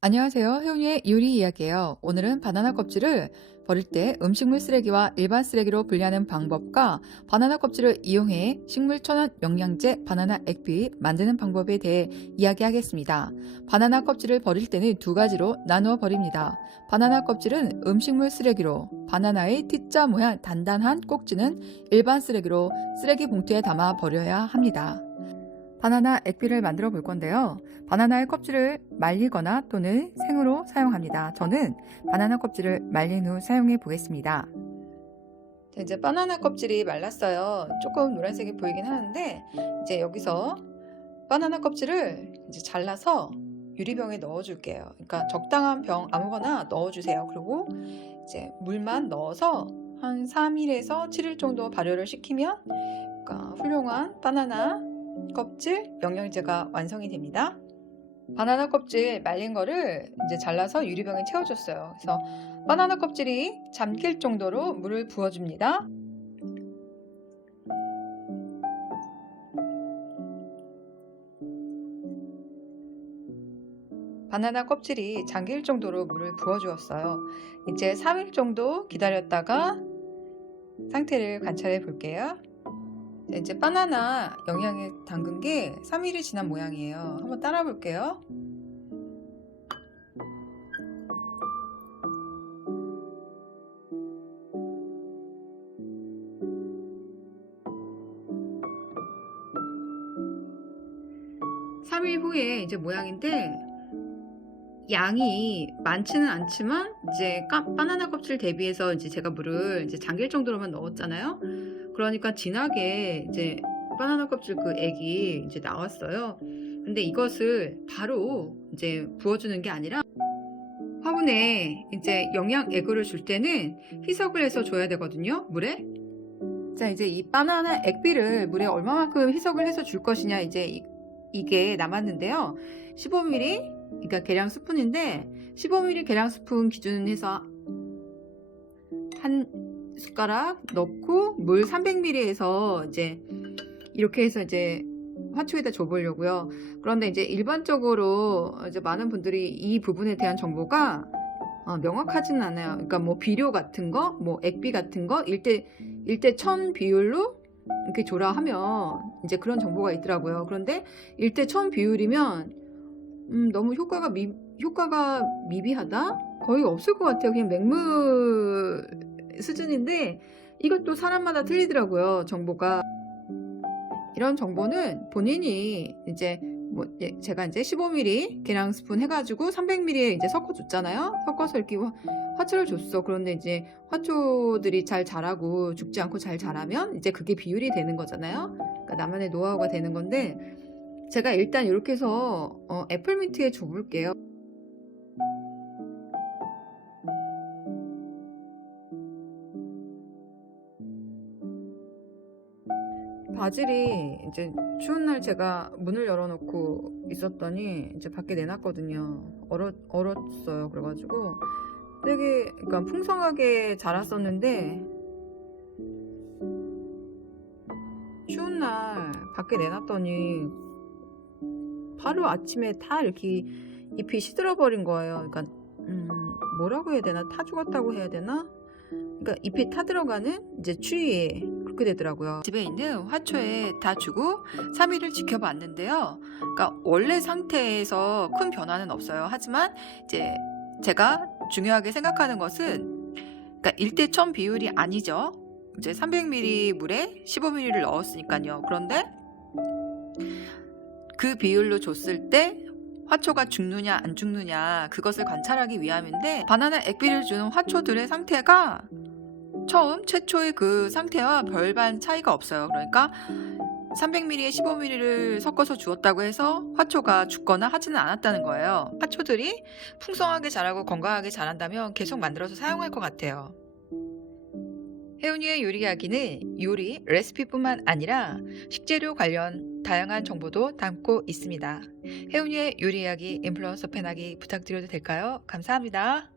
안녕하세요. 혜윤이의 요리 이야기예요. 오늘은 바나나 껍질을 버릴 때 음식물 쓰레기와 일반 쓰레기로 분리하는 방법과 바나나 껍질을 이용해 식물 천연 영양제 바나나 액비 만드는 방법에 대해 이야기하겠습니다. 바나나 껍질을 버릴 때는 두 가지로 나누어 버립니다. 바나나 껍질은 음식물 쓰레기로, 바나나의 T자 모양 단단한 꼭지는 일반 쓰레기로 쓰레기 봉투에 담아 버려야 합니다. 바나나 액비를 만들어 볼 건데요. 바나나의 껍질을 말리거나 또는 생으로 사용합니다. 저는 바나나 껍질을 말린 후 사용해 보겠습니다. 자, 이제 바나나 껍질이 말랐어요. 조금 노란색이 보이긴 하는데 이제 여기서 바나나 껍질을 이제 잘라서 유리병에 넣어 줄게요. 그러니까 적당한 병 아무거나 넣어 주세요. 그리고 이제 물만 넣어서 한 3일에서 7일 정도 발효를 시키면 그러니까 훌륭한 바나나 껍질 영양제가 완성이 됩니다. 바나나 껍질 말린 거를 이제 잘라서 유리병에 채워줬어요. 그래서 바나나 껍질이 잠길 정도로 물을 부어줍니다. 바나나 껍질이 잠길 정도로 물을 부어주었어요. 이제 3일 정도 기다렸다가 상태를 관찰해 볼게요. 이제 바나나 영양에 담근 게 3일이 지난 모양이에요. 한번 따라 볼게요. 삼 일 후에 이제 모양인데 양이 많지는 않지만 이제 바나나 껍질 대비해서 이제 제가 물을 이제 잠길 정도로만 넣었잖아요. 그러니까 진하게 이제 바나나 껍질 그 액이 이제 나왔어요. 근데 이것을 바로 이제 부어주는 게 아니라 화분에 이제 영양 액을 줄 때는 희석을 해서 줘야 되거든요, 물에. 자, 이제 이 바나나 액비를 물에 얼마만큼 희석을 해서 줄 것이냐, 이제 이게 남았는데요. 15ml, 그러니까 계량 스푼인데 15ml 계량 스푼 기준해서 한 숟가락 넣고 물 300ml에서 이제 이렇게 해서 이제 화초에다 줘보려고요. 그런데 이제 일반적으로 이제 많은 분들이 이 부분에 대한 정보가 명확하지는 않아요. 그러니까 뭐 비료 같은 거, 뭐 액비 같은 거 1대 1000 비율로 이렇게 줘라 하면 이제 그런 정보가 있더라고요. 그런데 1대 1000 비율이면 너무 효과가 미비하다? 거의 없을 것 같아요. 그냥 맹물 수준인데 이것도 사람마다 틀리더라고요. 정보가. 이런 정보는 본인이 이제 뭐 제가 이제 15ml 계량 스푼 해가지고 300ml에 이제 섞어줬잖아요. 섞어서 이렇게 화초를 줬어. 그런데 이제 화초들이 잘 자라고 죽지 않고 잘 자라면 이제 그게 비율이 되는 거잖아요. 그러니까 나만의 노하우가 되는 건데 제가 일단 이렇게 해서 애플민트에 줘볼게요. 바질이 이제 추운 날 제가 문을 열어놓고 있었더니 이제 밖에 내놨거든요. 얼었어요. 그래가지고 되게 그러니까 풍성하게 자랐었는데 추운 날 밖에 내놨더니 바로 아침에 다 이렇게 잎이 시들어 버린 거예요. 그러니까 뭐라고 해야 되나, 타 죽었다고 해야 되나? 그러니까 잎이 타들어가는 이제 추위에 그렇게 되더라고요. 집에 있는 화초에 다 주고 3일을 지켜봤는데요. 그러니까 원래 상태에서 큰 변화는 없어요. 하지만 이제 제가 중요하게 생각하는 것은 그러니까 1대 1000 비율이 아니죠. 이제 300ml 물에 15ml를 넣었으니까요. 그런데 그 비율로 줬을 때 화초가 죽느냐 안 죽느냐 그것을 관찰하기 위함인데 바나나 액비를 주는 화초들의 상태가 최초의 그 상태와 별반 차이가 없어요. 그러니까 300ml에 15ml를 섞어서 주었다고 해서 화초가 죽거나 하지는 않았다는 거예요. 화초들이 풍성하게 자라고 건강하게 자란다면 계속 만들어서 사용할 것 같아요. 혜윤이의 요리 이야기는 요리 레시피뿐만 아니라 식재료 관련 다양한 정보도 담고 있습니다. 혜윤이의 요리 이야기 인플루언서 팬하기 부탁드려도 될까요? 감사합니다.